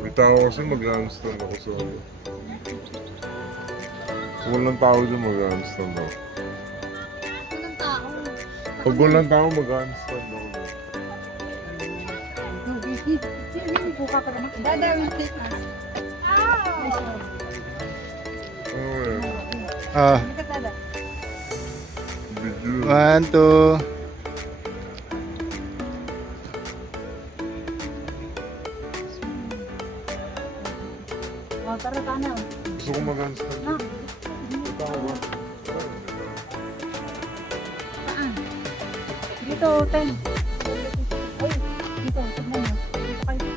Bitaw kasi mag-handstand ako sa iyo. Walang tao dyan mag-handstand ako. Walang tao. Pag walang tao mag-handstand ako. Buka ka naman. Dadawin take us. Ano yan? Ah, Dada. Video. 1, 2. Oh, tara tana. Gusto ko mag-handstand. Na. Tao ba? Saan? Dito, ten. Ay, dito, tignan mo. Dito kayo.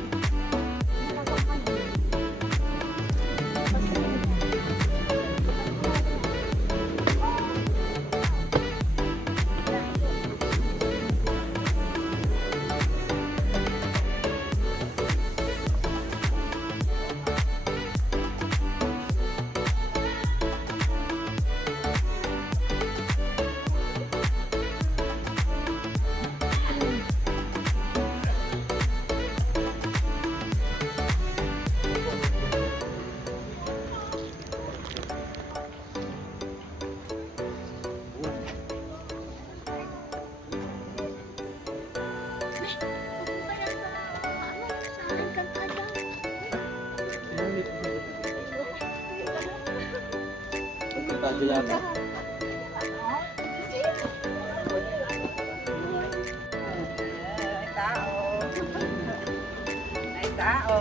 Ay, tao.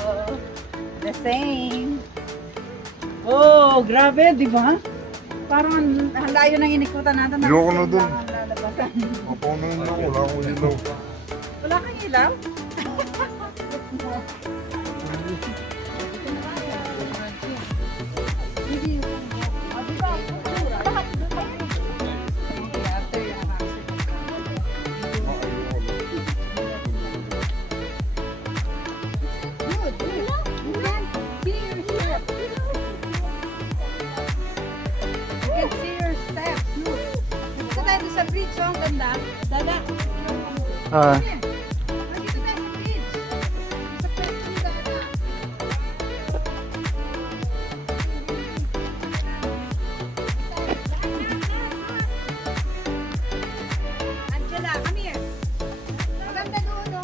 The same. Oh, grabe, di ba? Parang ang layo ng inikutan natin. Ayoko na dun. Ang lalabasan. Ako na yun ako. Wala akong ilaw. Wala kang ilaw? Sa bridge, oh, ang ganda. Dada. Ah, Nandito tayo sa bridge. Sa pwesto ni Dada. Angela, come here. Maganda doon, no?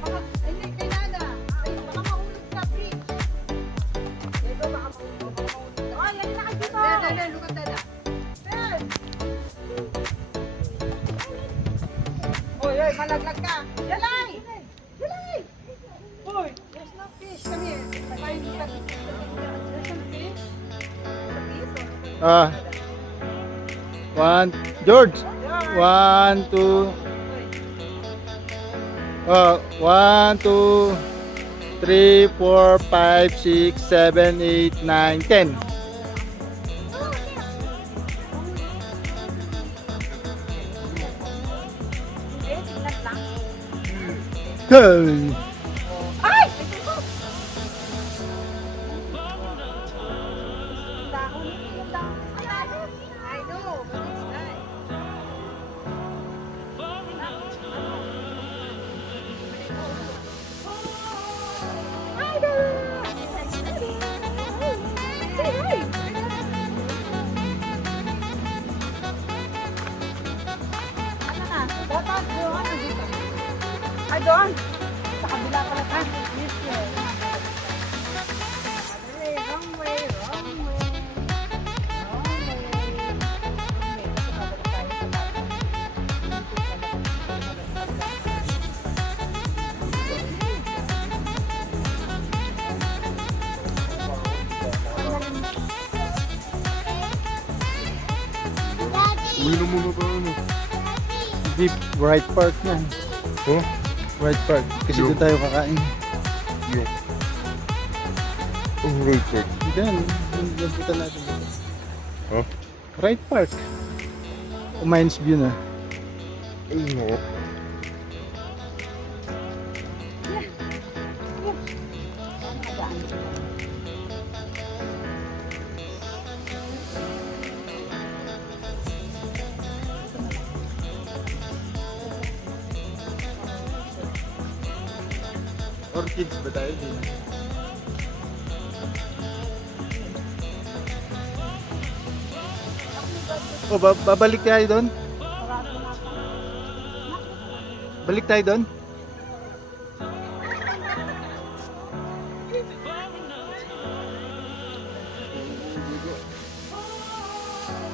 Baka, hindi, kay Dada. Ay, baka mahulog sa bridge. Dito, baka mahulog. Oh, yan na kayo dito. Dada, look at Dada. Ben! Hoy, hoy, malaglag ka. Jalay! Jalay! Hoy, there's no fish. Come here. There's some fish. ah. 1, George. 1, 2. Oh, 1, 2, 3, 4, 5, 6, 7, 8, 9, 10. Hey. Ay! I know, but it's nice. Hi there! Say hi! Ano na? Dapat doon na dito. Ay, doon. Sa kabila pala ka. Yes, yes. Wrong way, wrong way. Wrong way. Wrong way. Kasi babalik tayo sa bata. Uwi na muna tayo. No? Deep Bright Park yan. Huh? Bright Park. Kasi Yo. doon tayo kakain. Yung. Oh, right back. Diyan, nabuta natin. Huh? Bright Park. Mines View na. Ay, no. Orchids ba tayo? Di na. Oh, babalik tayo doon? Balik tayo doon?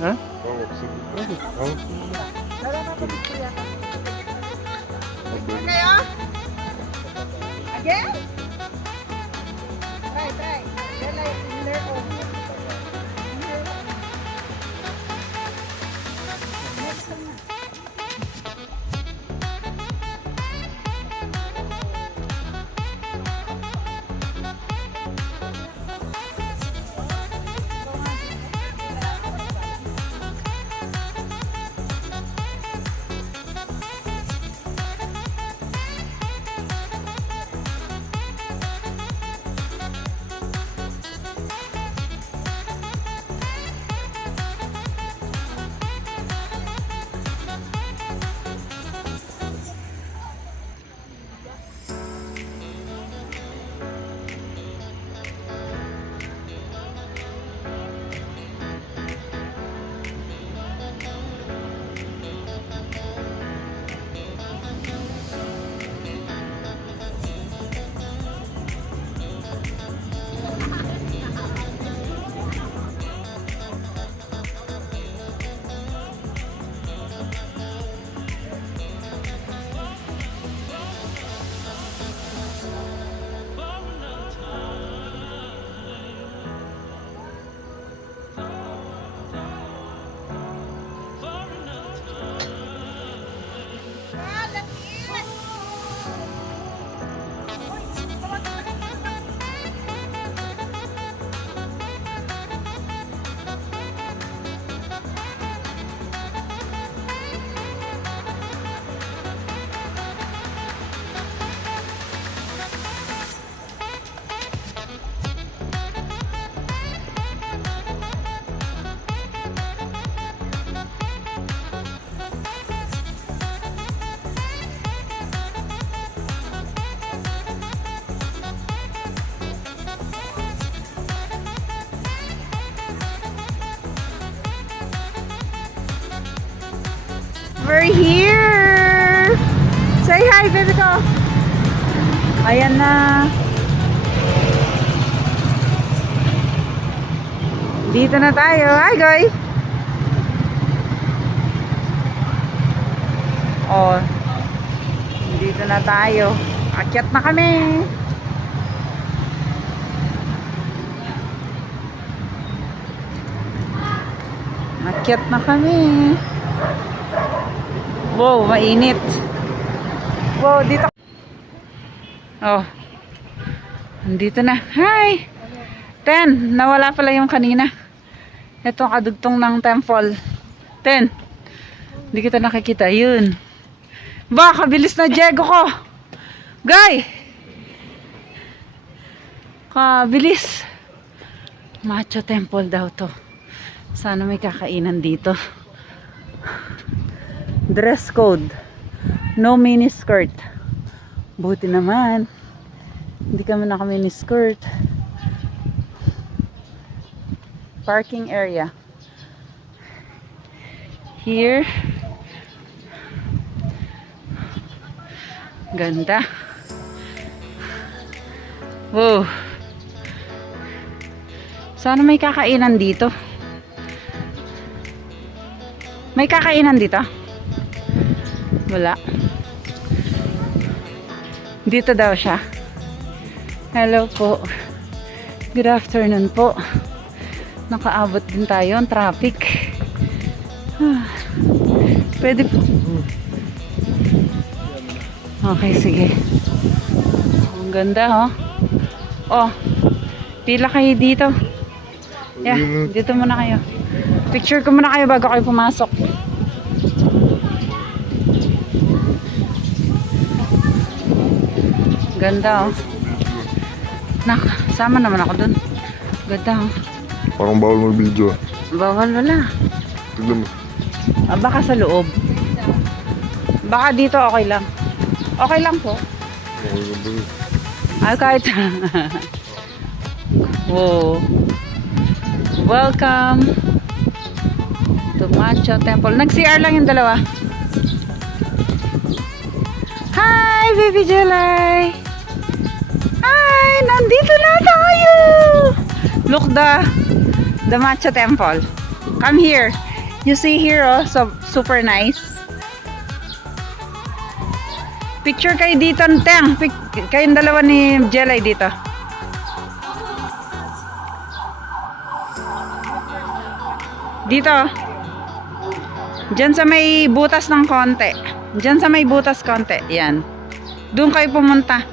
Ha? Tawag sa bakit? Tawag sa Kayo? Again? Try. Then I learn over. We're here! Say hi, baby ko! Ayan na. Dito na tayo. Hi, Goy! Oh, dito na tayo. Akyat na kami. Akyat na kami. Wow, mainit. Wow, dito. Oh. Nandito na. Hi! 10. Nawala pala yung kanina. Ito ang kadugtong ng temple. 10. Hindi kita nakikita. Yun. Ba, kabilis na Diego ko. Guy! Kabilis. Macho temple daw to. Sana may kakainan dito. Dress code. No mini skirt. Buti naman. Hindi kami naka mini skirt. Parking area. Here. Ganda. Wow. Sana may kakainan dito. May kakainan dito? Wala. Dito daw siya. Hello po. Good afternoon po. Nakaabot din tayo ang traffic. Pwede po. Okay, sige. Ang ganda, oh. Oh, pila kayo dito. Yeah, dito muna kayo. Picture ko muna kayo bago kayo pumasok. Ganda, oh. Sama naman ako dun. Ganda, oh. Parang bawal mag-video. Bawal, wala. Tignan mo. Ah, baka sa loob. Baka dito okay lang. Okay lang po. Okay, ganda yun. Ah, kahit. Wow. Welcome to Macho Temple. Nag-CR lang yung dalawa. Hi, Baby Jelay! Hi! Nandito na tayo! Look the Macho Temple. Come here. You see here, oh, so super nice. Picture kayo dito, Teng. Kayong dalawa ni Jelay dito. Dito. Diyan sa may butas ng konti. Diyan sa may butas konti. Yan. Doon kayo pumunta.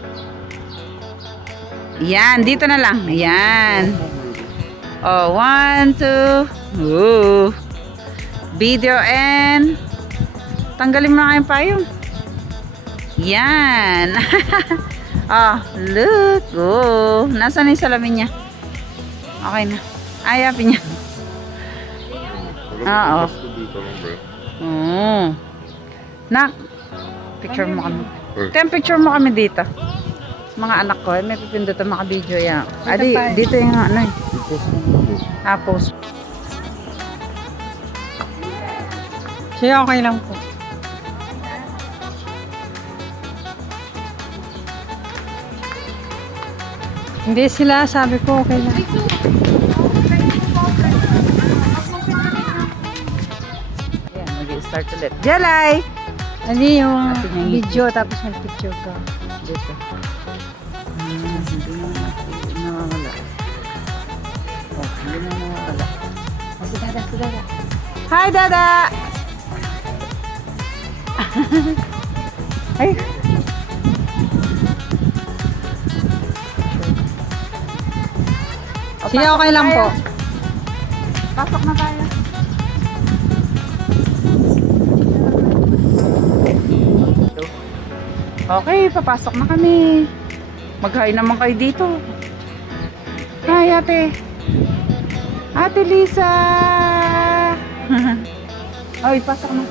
Yan. Dito na lang. Yan. Oh, 1, 2. Ooh. Video and tanggalin mo na kayong payong. Yan. Oh, look. Oh. Nasaan na yung salamin niya? Okay na. Ayapin niya. Oo. Nak, picture mo kami. Picture mo kami dito. Mga anak ko, may pipindutan maka-video yan. Adi, dito yung ano eh. Post. Siya okay lang po. Hindi sila, sabi ko okay lang. Ayan, mag-start ulit. Jelay! Ano yung video tapos mag-picture ka. Dito. Hindi na nawawala. Oh, hindi na nawawala. Oh, si Dada. Hi, Dada! Ay! Siya okay lang po. Pasok na tayo. Okay, papasok na kami. Mag-hi naman kayo dito. Hi, ate. Ate Lisa. Oy, pasok na.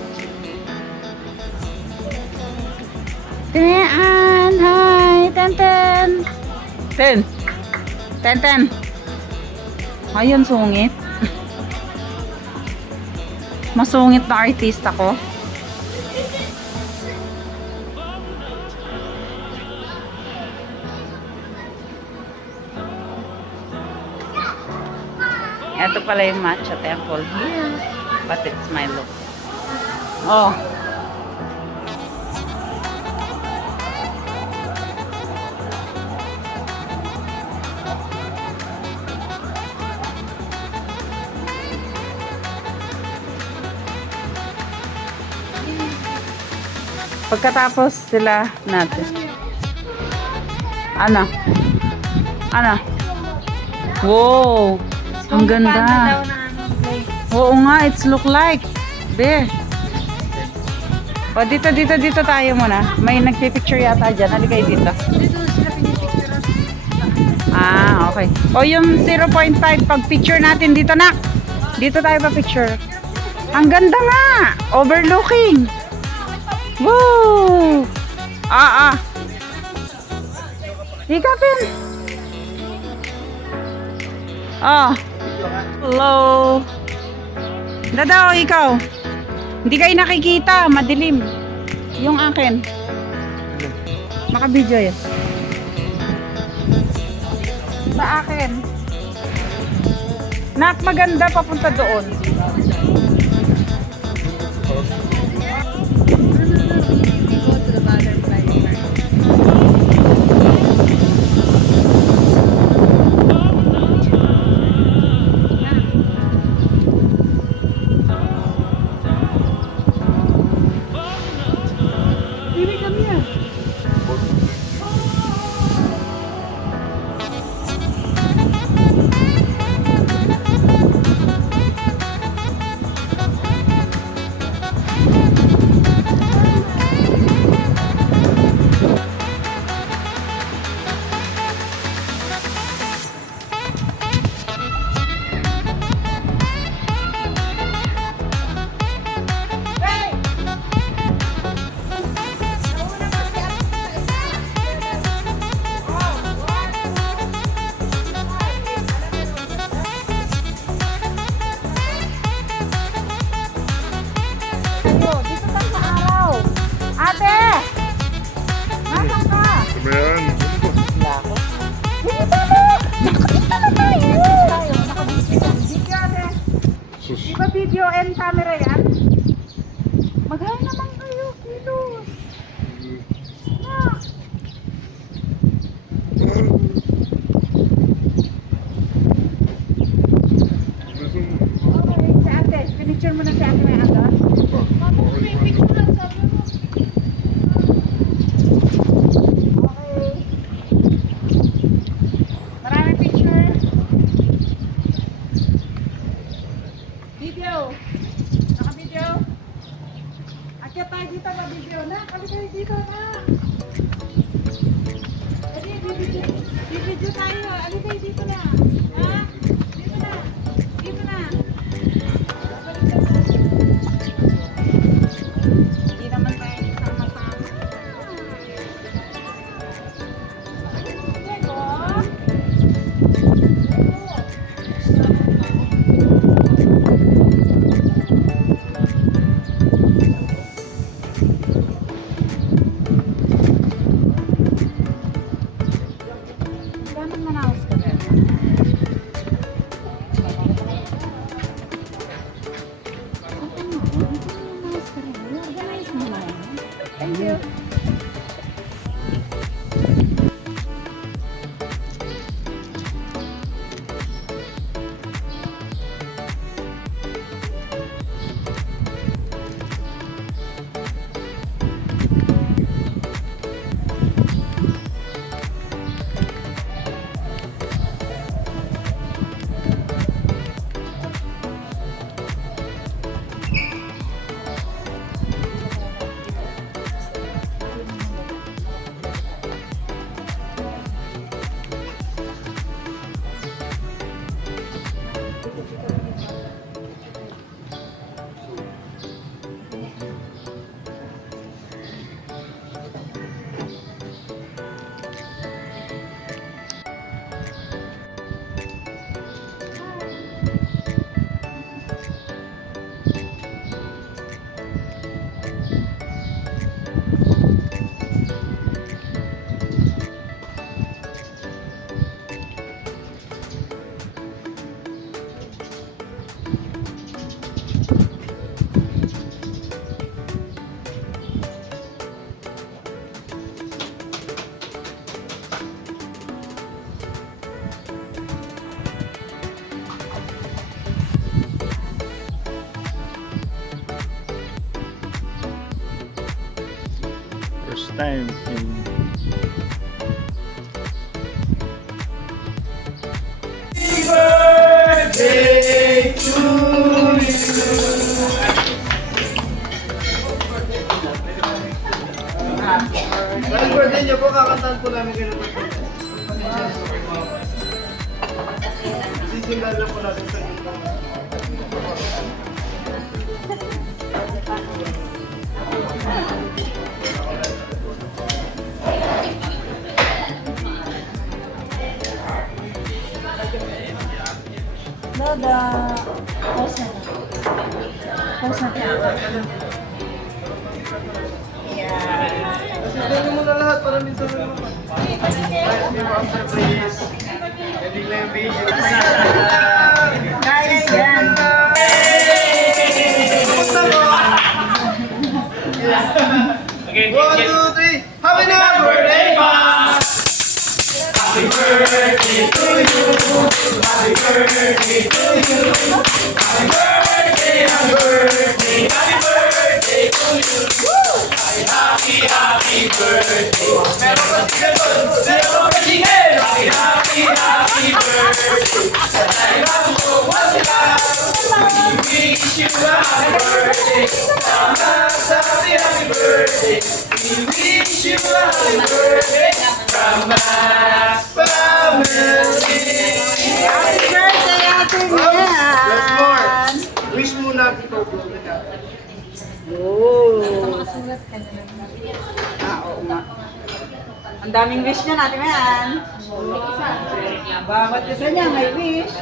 Tinaan, hi. Ten. Ayun, sungit. Masungit na artista ko. Ito pala yung Macho Temple here. But it's my look. Oh. Pagkatapos sila natin. Ano? Wow! Ang ganda. Oo nga, it's look like. Be. O, dito tayo muna. May nagpipicture yata dyan. Halika kayo dito. Dito sila pinipicture. Ah, okay. O, yung 0.5 pag picture natin dito, nak. Dito tayo pa picture. Ang ganda nga. Overlooking. Woo! Hikapin. Oh. Hello. Dadaw, ikaw. Hindi kayo nakikita. Madilim. Yung akin. Maka-video yan. Sa akin. Nak, maganda papunta doon. video and camera yan? Mag-hi naman kayo, kilos. Ah. Okay, si ate. Pinicture mo na si ate may aga. May picture na sabi mo. Okay. Maraming picture. Video. Naka-video. Akyat tayo dito ba video na? Kali tayo dito na. Dali, video tayo. Ali tayo dito na. Ha? Dito na. Dito na. Hindi naman tayo sama-sama. Diego. Ganun manaos ka rin. Organize mo lang. Thank you. First time in Balik birthday niyo po, kakantahan po namin kayo. Sisindan lang po natin sa inyo. Loda. Pause na. Pause na tayo. Sisindan niyo muna lahat para minsan na naman. Guys, may mga surprise. Ending na yung video. Kaya yan. Okay, 1, 2, 3. Happy na birthday, pa! Happy birthday to you. Happy birthday to you. Happy birthday, happy birthday, happy birthday to you. Happy, happy birthday. Meron pa siya doon. Meron pa siya. Happy, happy, happy birthday. Sa tayo mo sila. We wish you a happy birthday. Happy, happy birthday. We wish you a happy birthday. From my family. Happy birthday, Ate There's more. Mian! Wish muna before blowing up. Oh. Oo nga. Ang daming wish niya, Ate Mian. Bawat isa niya may wish.